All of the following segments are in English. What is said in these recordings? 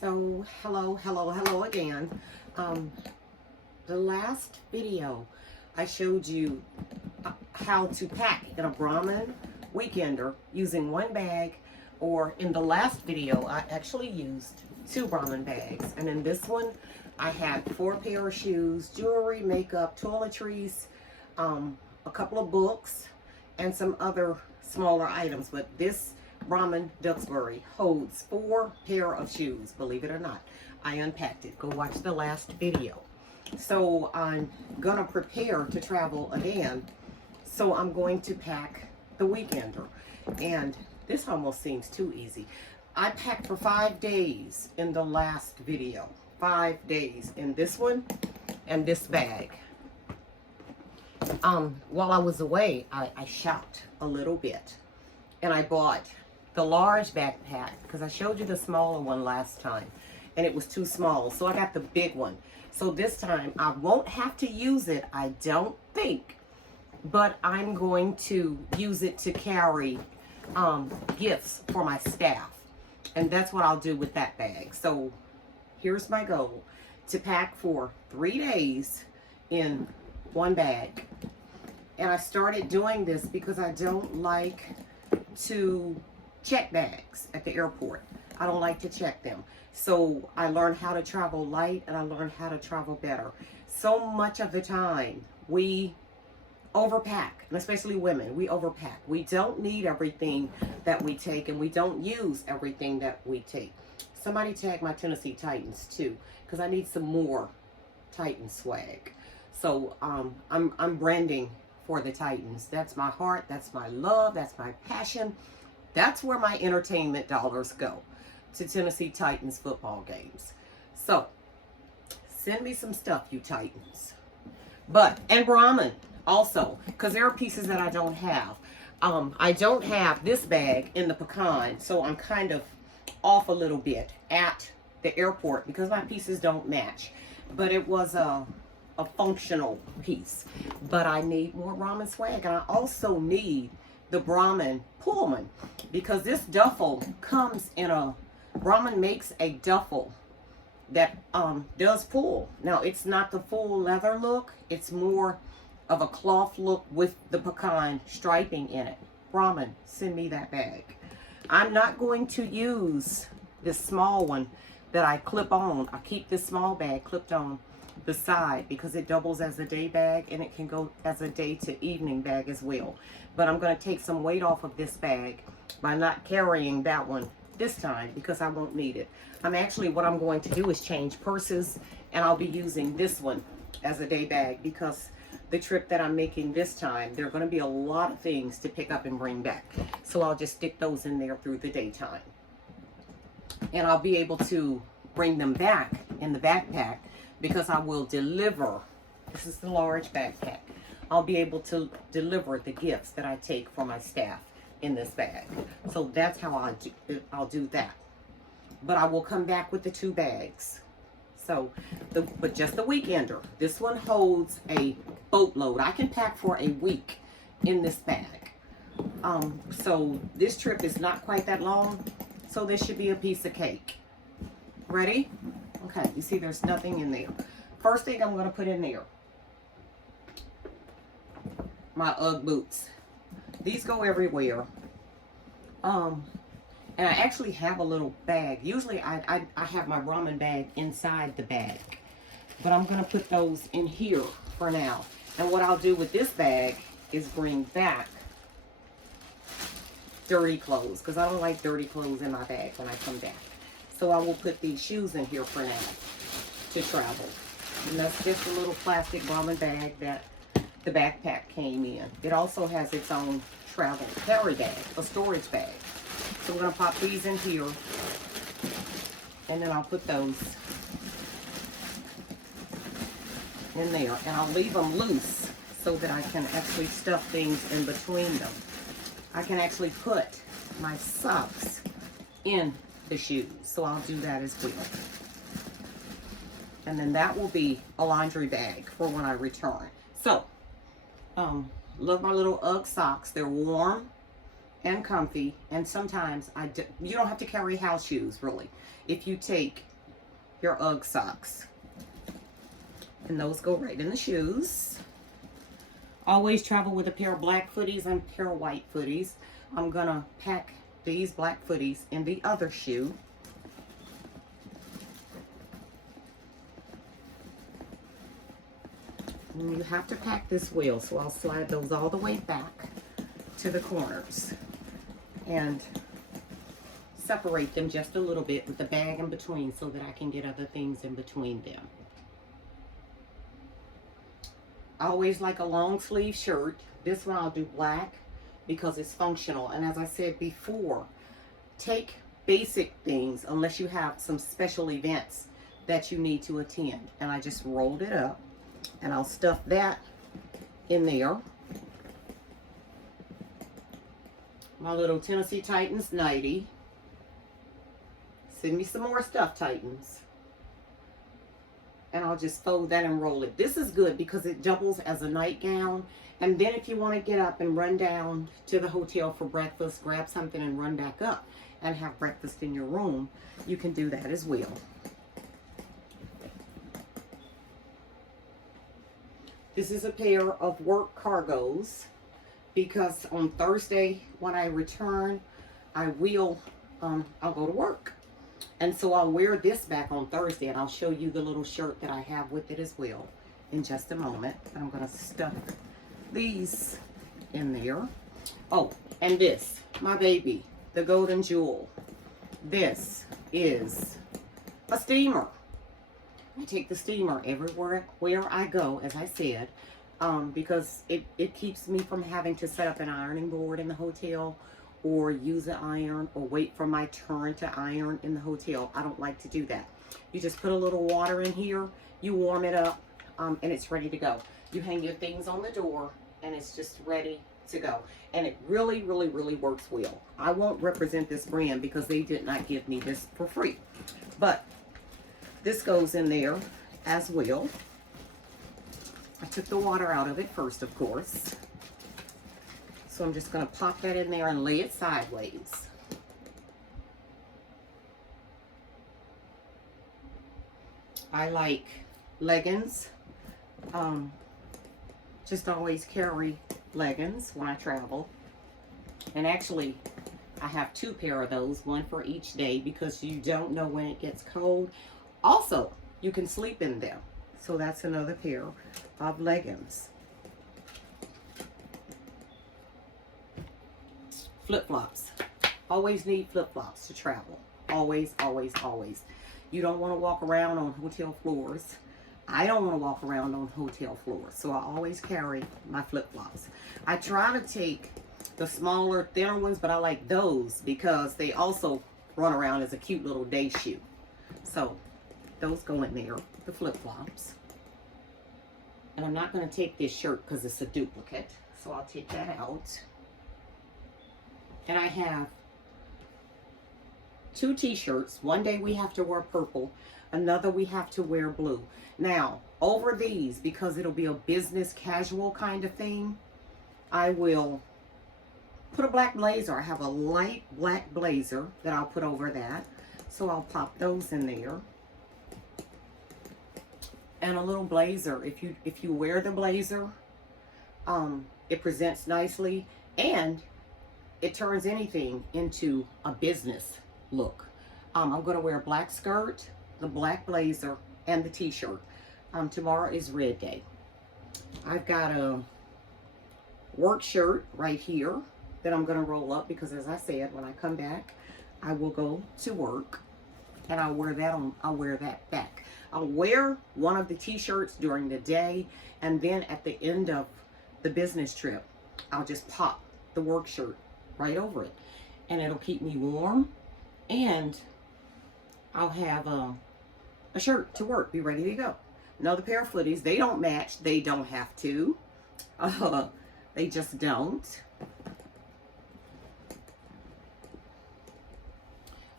So, hello again. Um, the last video I showed you how to pack in a Brahmin weekender using one bag, or in the last video I actually used two Brahmin bags, and in this one I had 4 pair of shoes, jewelry, makeup, toiletries, a couple of books, and some other smaller items. But this Brahmin Duxbury holds 4 pair of shoes, believe it or not. I unpacked it. Go watch the last video. So I'm gonna prepare to travel again. So I'm going to pack the weekender. And this almost seems too easy. I packed for 5 days in the last video. 5 days in this one and this bag. While I was away, I shopped a little bit. And I bought the large backpack because I showed you the smaller one last time and it was too small, so I got the big one. So this time I won't have to use it, I don't think, but I'm going to use it to carry gifts for my staff, and that's what I'll do with that bag. So here's my goal: to pack for 3 days in one bag. And I started doing this because I don't like to check bags at the airport. I don't like to check them. So I learned how to travel light, and I learned how to travel better. So much of the time we overpack, and especially women, we overpack. We don't need everything that we take, and we don't use everything that we take. Somebody tag my Tennessee Titans too, because I need some more Titan swag. So I'm branding for the Titans. That's my heart, that's my love, that's my passion. That's where my entertainment dollars go, to Tennessee Titans football games. So send me some stuff, you Titans. And Brahmin also, because there are pieces that I don't have. I don't have this bag in the pecan, so I'm kind of off a little bit at the airport because my pieces don't match. But it was a functional piece. But I need more Brahmin swag, and I also need the Brahmin Pullman, because this duffel comes in Brahmin makes a duffel that does pull. Now, it's not the full leather look, it's more of a cloth look with the pecan striping in it. Brahmin, send me that bag. I'm not going to use this small one that I clip on. I keep this small bag clipped on the side because it doubles as a day bag, and it can go as a day to evening bag as well. But I'm going to take some weight off of this bag by not carrying that one this time because I won't need it. What I'm going to do is change purses, and I'll be using this one as a day bag because the trip that I'm making this time, there are going to be a lot of things to pick up and bring back. So I'll just stick those in there through the daytime. And I'll be able to bring them back in the backpack because I will deliver. This is the large backpack. I'll be able to deliver the gifts that I take for my staff in this bag. So that's how I'll do that. But I will come back with the 2 bags. So, but just the weekender. This one holds a boatload. I can pack for a week in this bag. So this trip is not quite that long. So this should be a piece of cake. Ready? Okay, you see there's nothing in there. First thing I'm going to put in there, my UGG boots. These go everywhere. And I actually have a little bag. Usually I have my Brahmin bag inside the bag. But I'm going to put those in here for now. And what I'll do with this bag is bring back dirty clothes, because I don't like dirty clothes in my bag when I come back. So I will put these shoes in here for now to travel. And that's just a little plastic Brahmin bag that the backpack came in. It also has its own travel carry bag, a storage bag. So I'm going to pop these in here, and then I'll put those in there. And I'll leave them loose so that I can actually stuff things in between them. I can actually put my socks in the shoes, so I'll do that as well. And then that will be a laundry bag for when I return. So, love my little UGG socks. They're warm and comfy. And sometimes you don't have to carry house shoes, really, if you take your UGG socks. And those go right in the shoes. Always travel with a pair of black footies and a pair of white footies. I'm going to pack these black footies in the other shoe. And you have to pack this well, so I'll slide those all the way back to the corners and separate them just a little bit with the bag in between so that I can get other things in between them. I always like a long sleeve shirt. This one I'll do black because it's functional. And as I said before, take basic things unless you have some special events that you need to attend. And I just rolled it up and I'll stuff that in there. My little Tennessee Titans nightie. Send me some more stuff, Titans. And I'll just fold that and roll it. This is good because it doubles as a nightgown. And then if you want to get up and run down to the hotel for breakfast, grab something and run back up and have breakfast in your room, you can do that as well. This is a pair of work cargos because on Thursday when I return, I'll go to work. And so I'll wear this back on Thursday, and I'll show you the little shirt that I have with it as well in just a moment. And I'm going to stuff these in there. Oh, and this, my baby, the Golden Jewel. This is a steamer. I take the steamer everywhere where I go, as I said, because it keeps me from having to set up an ironing board in the hotel or use an iron or wait for my turn to iron in the hotel. I don't like to do that. You just put a little water in here, you warm it up, and it's ready to go. You hang your things on the door and it's just ready to go. And it really, really, really works well. I won't represent this brand because they did not give me this for free. But this goes in there as well. I took the water out of it first, of course. So I'm just going to pop that in there and lay it sideways. I like leggings. Just always carry leggings when I travel. And actually, I have 2 pair of those, one for each day because you don't know when it gets cold. Also, you can sleep in them. So that's another pair of leggings. Flip-flops. Always need flip-flops to travel. Always, always, always. You don't want to walk around on hotel floors. I don't want to walk around on hotel floors. So I always carry my flip-flops. I try to take the smaller, thinner ones, but I like those because they also run around as a cute little day shoe. So those go in there, the flip-flops. And I'm not going to take this shirt because it's a duplicate. So I'll take that out. And I have 2 t-shirts. One day we have to wear purple. Another we have to wear blue. Now, over these, because it'll be a business casual kind of thing, I will put a black blazer. I have a light black blazer that I'll put over that. So I'll pop those in there. And a little blazer. If you wear the blazer, it presents nicely and it turns anything into a business look. I'm going to wear a black skirt, the black blazer, and the t-shirt. Tomorrow is red day. I've got a work shirt right here that I'm going to roll up because, as I said, when I come back, I will go to work and I'll wear that back. I'll wear one of the t-shirts during the day, and then at the end of the business trip, I'll just pop the work shirt right over it, and it'll keep me warm, and I'll have a shirt to work, be ready to go. Another pair of footies. They don't match. They don't have to. They just don't.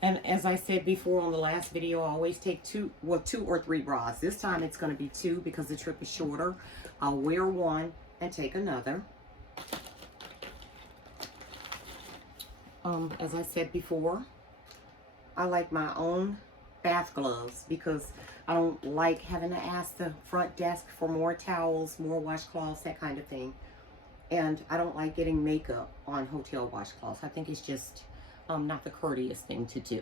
And as I said before on the last video, I always take 2 or 3 bras. This time it's going to be 2 because the trip is shorter. I'll wear one and take another. As I said before, I like my own bath gloves because I don't like having to ask the front desk for more towels, more washcloths, that kind of thing. And I don't like getting makeup on hotel washcloths. I think it's just not the courteous thing to do.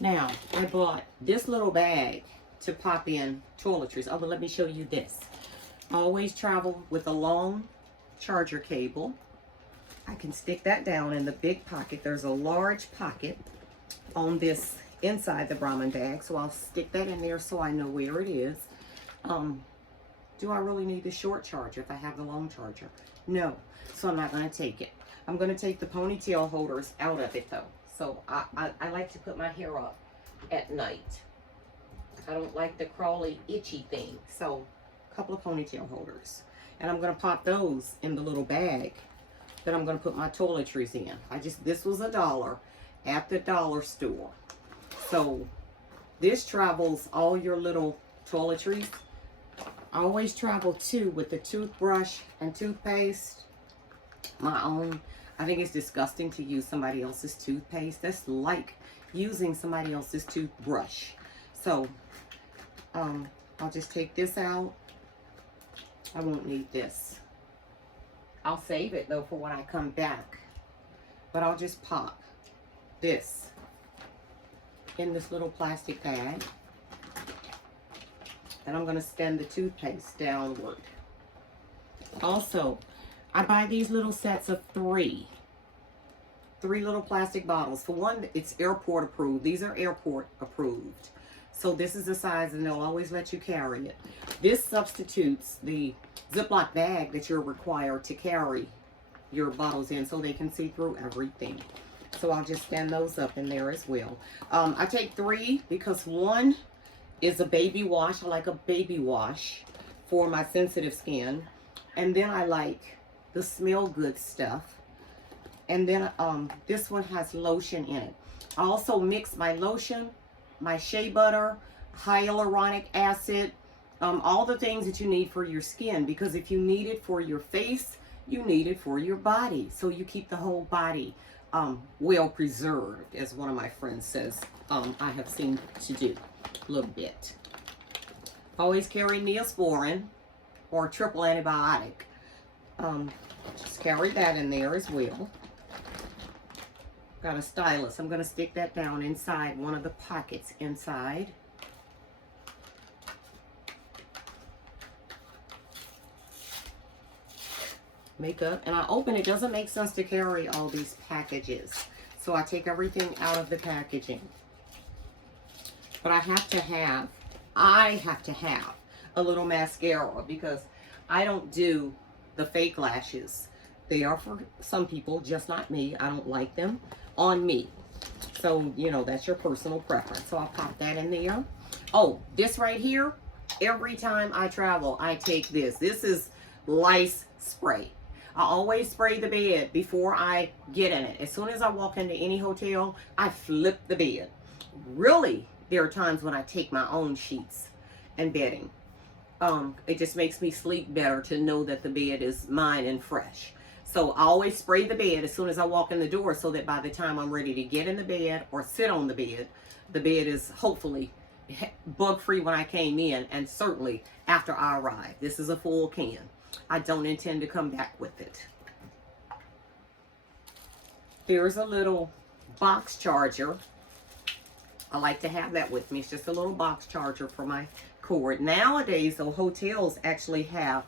Now, I bought this little bag to pop in toiletries. Oh, but let me show you this. I always travel with a long charger cable. I can stick that down in the big pocket. There's a large pocket on this inside the Brahmin bag, so I'll stick that in there so I know where it is. Do I really need the short charger if I have the long charger? No, so I'm not going to take it. I'm going to take the ponytail holders out of it though. So I like to put my hair up at night. I don't like the crawly, itchy thing. So a couple of ponytail holders. And I'm going to pop those in the little bag that I'm going to put my toiletries in. This was $1 at the dollar store. So this travels all your little toiletries. I always travel too with the toothbrush and toothpaste. My own. I think it's disgusting to use somebody else's toothpaste. That's like using somebody else's toothbrush. So I'll just take this out. I won't need this. I'll save it though for when I come back. But I'll just pop this in this little plastic bag. And I'm going to stand the toothpaste downward. Also, I buy these little sets of three little plastic bottles. For one, it's airport approved. These are airport approved. So this is the size and they'll always let you carry it. This substitutes the Ziploc bag that you're required to carry your bottles in so they can see through everything. So I'll just stand those up in there as well. I take 3 because one is a baby wash. I like a baby wash for my sensitive skin. And then I like the smell good stuff. And then this one has lotion in it. I also mix my lotion, my shea butter, hyaluronic acid, all the things that you need for your skin. Because if you need it for your face, you need it for your body. So you keep the whole body well preserved, as one of my friends says I have seen to do a little bit. Always carry Neosporin or triple antibiotic. Just carry that in there as well. Got a stylus. I'm going to stick that down inside one of the pockets inside. Makeup. And I open it. Doesn't make sense to carry all these packages. So I take everything out of the packaging. But I have to have a little mascara because I don't do the fake lashes. They are for some people, just not me. I don't like them on me. So, you know, that's your personal preference. So I'll pop that in there. Oh, this right here, every time I travel, I take this. This is lice spray. I always spray the bed before I get in it. As soon as I walk into any hotel, I flip the bed. Really, there are times when I take my own sheets and bedding. It just makes me sleep better to know that the bed is mine and fresh. So I always spray the bed as soon as I walk in the door so that by the time I'm ready to get in the bed or sit on the bed is hopefully bug-free when I came in and certainly after I arrive. This is a full can. I don't intend to come back with it. Here's a little box charger. I like to have that with me. It's just a little box charger for my cord. Nowadays, the hotels actually have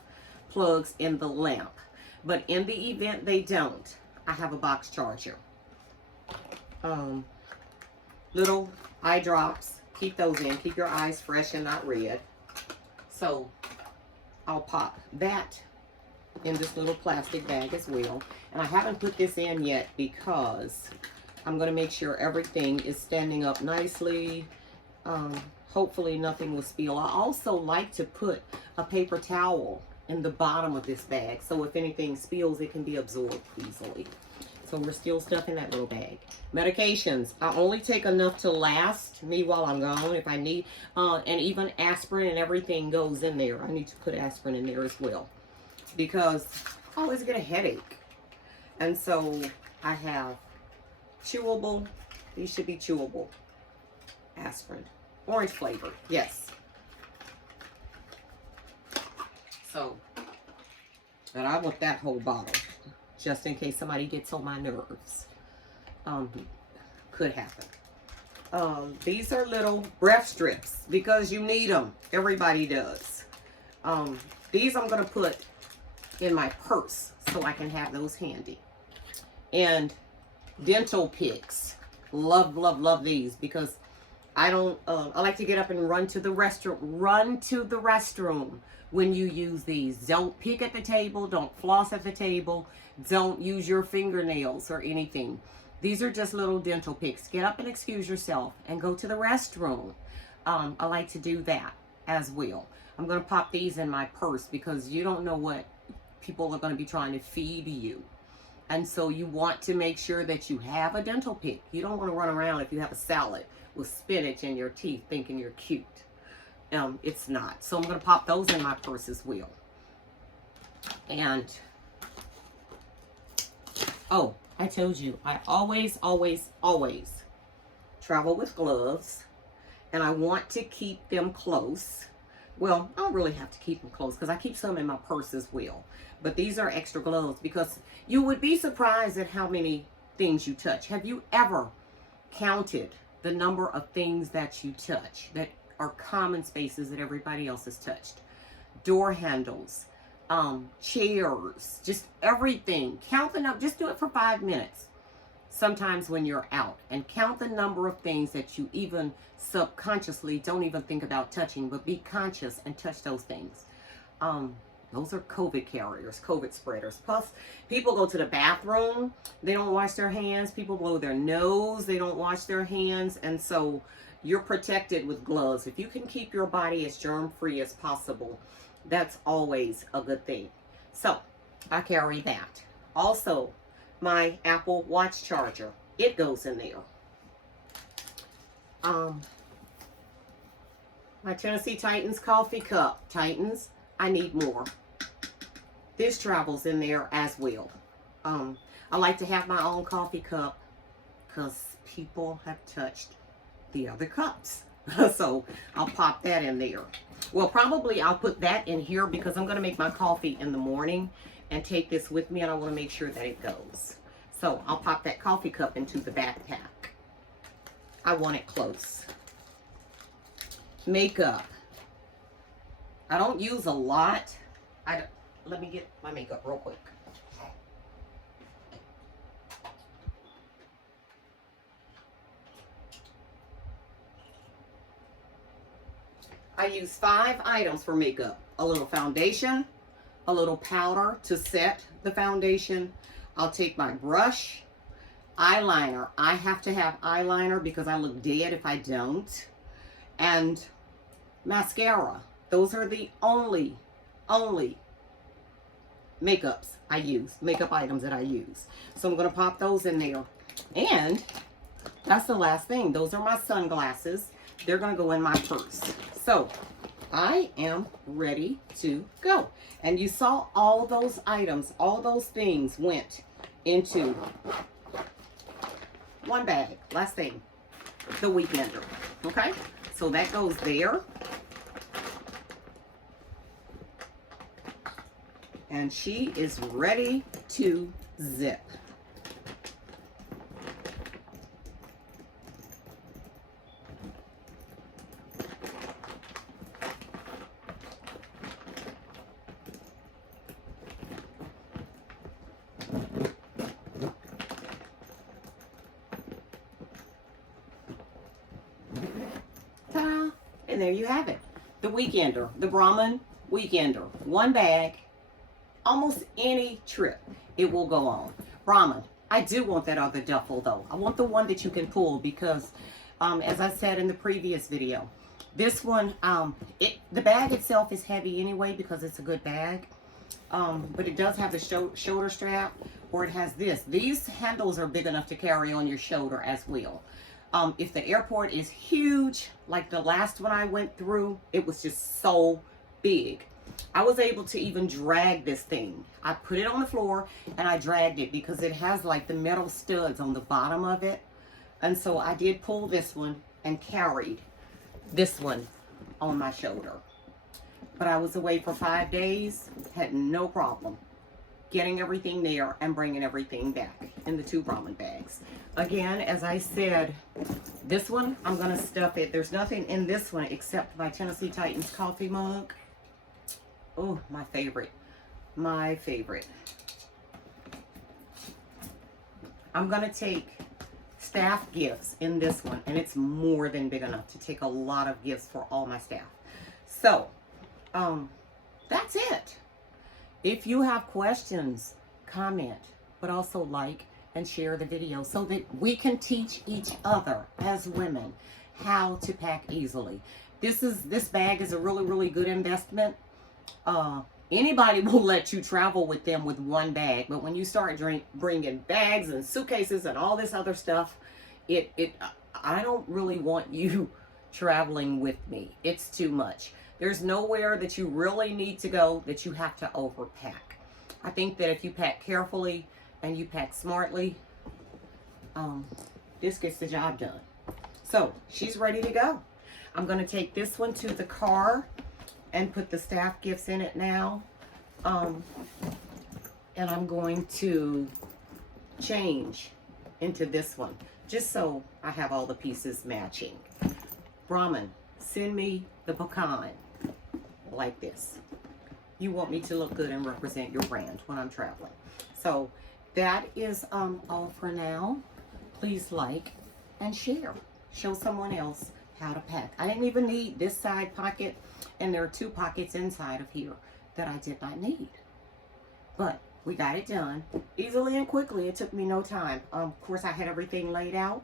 plugs in the lamp. But in the event they don't, I have a box charger. Little eye drops. Keep those in. Keep your eyes fresh and not red. So I'll pop that in this little plastic bag as well. And I haven't put this in yet because I'm going to make sure everything is standing up nicely. Hopefully nothing will spill. I also like to put a paper towel in the bottom of this bag, so if anything spills, it can be absorbed easily. So we're still stuffing that little bag. Medications. I only take enough to last me while I'm gone if I need. And even aspirin and everything goes in there. I need to put aspirin in there as well because I always get a headache. And so I have chewable. These should be chewable. Aspirin. Orange flavor. Yes. So, but I want that whole bottle. Just in case somebody gets on my nerves. Could happen. These are little breath strips because you need them. Everybody does. These I'm going to put in my purse so I can have those handy. And dental picks. Love, love, love these because I don't, I like to get up and run to the restroom. Run to the restroom when you use these. Don't pick at the table. Don't floss at the table. Don't use your fingernails or anything. These are just little dental picks. Get up and excuse yourself and go to the restroom. I like to do that as well. I'm going to pop these in my purse because you don't know what people are going to be trying to feed you. And so you want to make sure that you have a dental pick. You don't want to run around if you have a salad with spinach in your teeth thinking you're cute. It's not. So I'm going to pop those in my purse as well. And, oh, I told you, I always, always, always travel with gloves. And I want to keep them close. Well, I don't really have to keep them close because I keep some in my purse as well. But these are extra gloves because you would be surprised at how many things you touch. Have you ever counted the number of things that you touch that are common spaces that everybody else has touched? Door handles, chairs, just everything. Count the number. Just do it for 5 minutes. Sometimes when you're out, and count the number of things that you even subconsciously don't even think about touching, but be conscious and touch those things. Those are COVID carriers, COVID spreaders. Plus, people go to the bathroom, they don't wash their hands. People blow their nose, they don't wash their hands. And so you're protected with gloves. If you can keep your body as germ-free as possible, that's always a good thing. So I carry that. Also, my Apple Watch charger. It goes in there. My Tennessee Titans coffee cup. Titans, I need more. This travels in there as well. I like to have my own coffee cup because people have touched the other cups. So I'll pop that in there. Well, probably I'll put that in here because I'm going to make my coffee in the morning and take this with me, and I want to make sure that it goes. So I'll pop that coffee cup into the backpack. I want it close. Makeup. I don't use a lot. Let me get my makeup real quick. I use 5 items for makeup. A little foundation, a little powder to set the foundation. I'll take my brush, eyeliner. I have to have eyeliner because I look dead if I don't. And mascara. Those are the only makeups I use, makeup items that I use. So I'm going to pop those in there. And that's the last thing. Those are my sunglasses. They're going to go in my purse. So I am ready to go. And you saw all those items, all those things went into one bag. Last thing, the Weekender. Okay, so that goes there. And she is ready to zip. Ta-da! And there you have it. The Weekender, the Brahmin Weekender. One bag. Almost any trip it will go on. Brahmin. I do want that other duffel though. I want the one that you can pull because as I said in the previous video, this one, the bag itself is heavy anyway because it's a good bag. But it does have the shoulder strap, or it has this. These handles are big enough to carry on your shoulder as well. If the airport is huge, like the last one I went through, it was just so big. I was able to even drag this thing. I put it on the floor and I dragged it because it has like the metal studs on the bottom of it. And so I did pull this one and carried this one on my shoulder. But I was away for 5 days, had no problem getting everything there and bringing everything back in the 2 ramen bags. Again, as I said, this one, I'm gonna stuff it. There's nothing in this one except my Tennessee Titans coffee mug. Oh, my favorite. My favorite. I'm gonna take staff gifts in this one, and it's more than big enough to take a lot of gifts for all my staff. So, that's it. If you have questions, comment, but also like and share the video so that we can teach each other as women how to pack easily. This bag is a really good investment. Anybody will let you travel with them with one bag, but when you start bringing bags and suitcases and all this other stuff, I don't really want you traveling with me. It's too much. There's nowhere that you really need to go that you have to overpack. I think that if you pack carefully and you pack smartly, this gets the job done. So she's ready to go. I'm going to take this one to the car and put the staff gifts in it now. And I'm going to change into this one just so I have all the pieces matching. Brahmin, send me the pecan like this. You want me to look good and represent your brand when I'm traveling. So that is all for now. Please like and share. Show someone else how to pack. I didn't even need this side pocket, and there are 2 pockets inside of here that I did not need. But we got it done easily and quickly. It took me no time. Of course, I had everything laid out,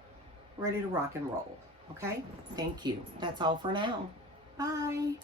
ready to rock and roll. Okay? Thank you. That's all for now. Bye.